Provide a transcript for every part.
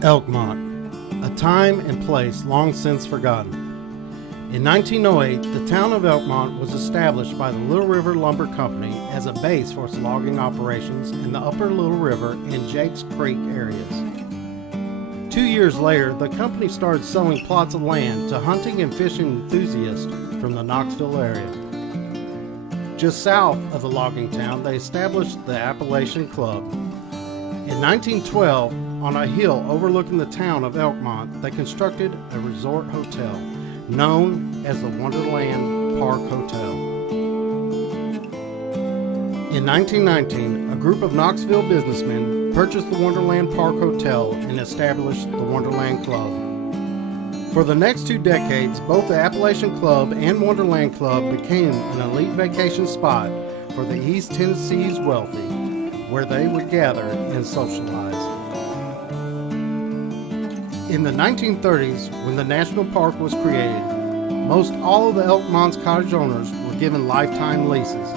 Elkmont, a time and place long since forgotten. In 1908, the town of Elkmont was established by the Little River Lumber Company as a base for its logging operations in the upper Little River and Jakes Creek areas. 2 years later, the company started selling plots of land to hunting and fishing enthusiasts from the Knoxville area. Just south of the logging town, they established the Appalachian Club. In 1912, on a hill overlooking the town of Elkmont, they constructed a resort hotel known as the Wonderland Park Hotel. In 1919, a group of Knoxville businessmen purchased the Wonderland Park Hotel and established the Wonderland Club. For the next 2 decades, both the Appalachian Club and Wonderland Club became an elite vacation spot for the East Tennessee's wealthy, where they would gather and socialize. In the 1930s, when the national park was created, most all of the Elkmont's cottage owners were given lifetime leases.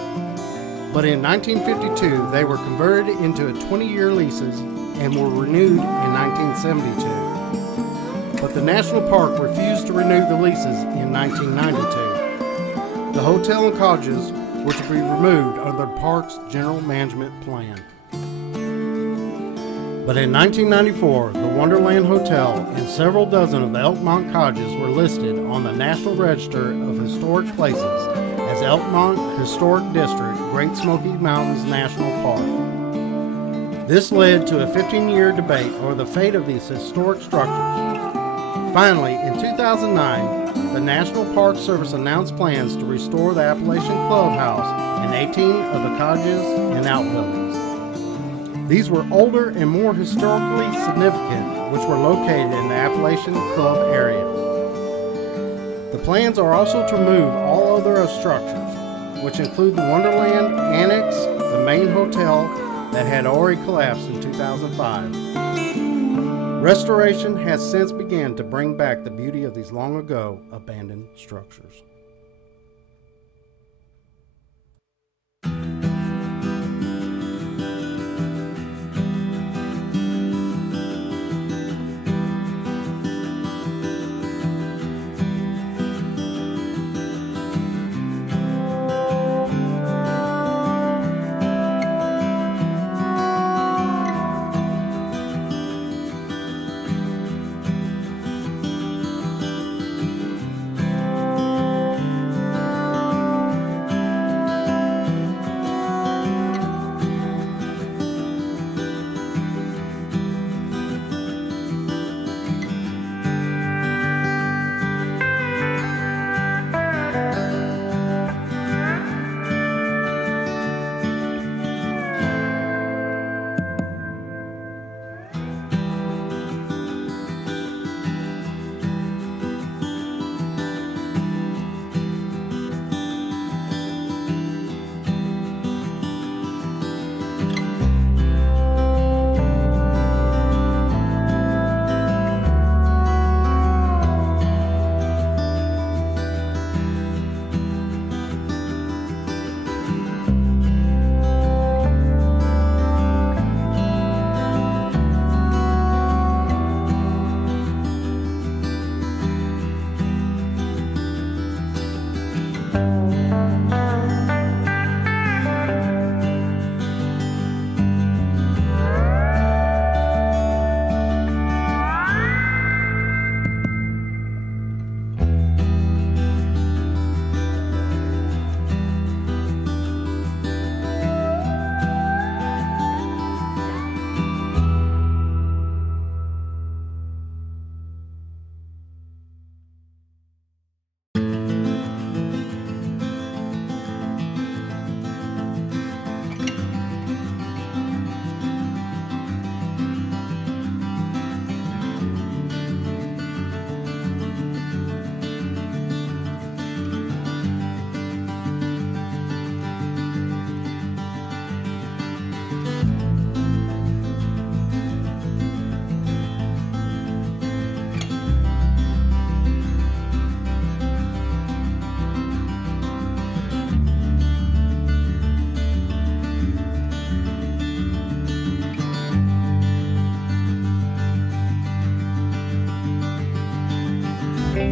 But in 1952, they were converted into 20-year leases and were renewed in 1972. But the national park refused to renew the leases in 1992. The hotel and cottages were to be removed under the park's general management plan. But in 1994, the Wonderland Hotel and several dozen of the Elkmont cottages were listed on the National Register of Historic Places as Elkmont Historic District, Great Smoky Mountains National Park. This led to a 15-year debate over the fate of these historic structures. Finally, in 2009, the National Park Service announced plans to restore the Appalachian Clubhouse and 18 of the cottages and outbuildings. These were older and more historically significant, which were located in the Appalachian Club area. The plans are also to remove all other structures, which include the Wonderland Annex, the main hotel that had already collapsed in 2005. Restoration has since begun to bring back the beauty of these long ago abandoned structures.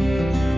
Decaying.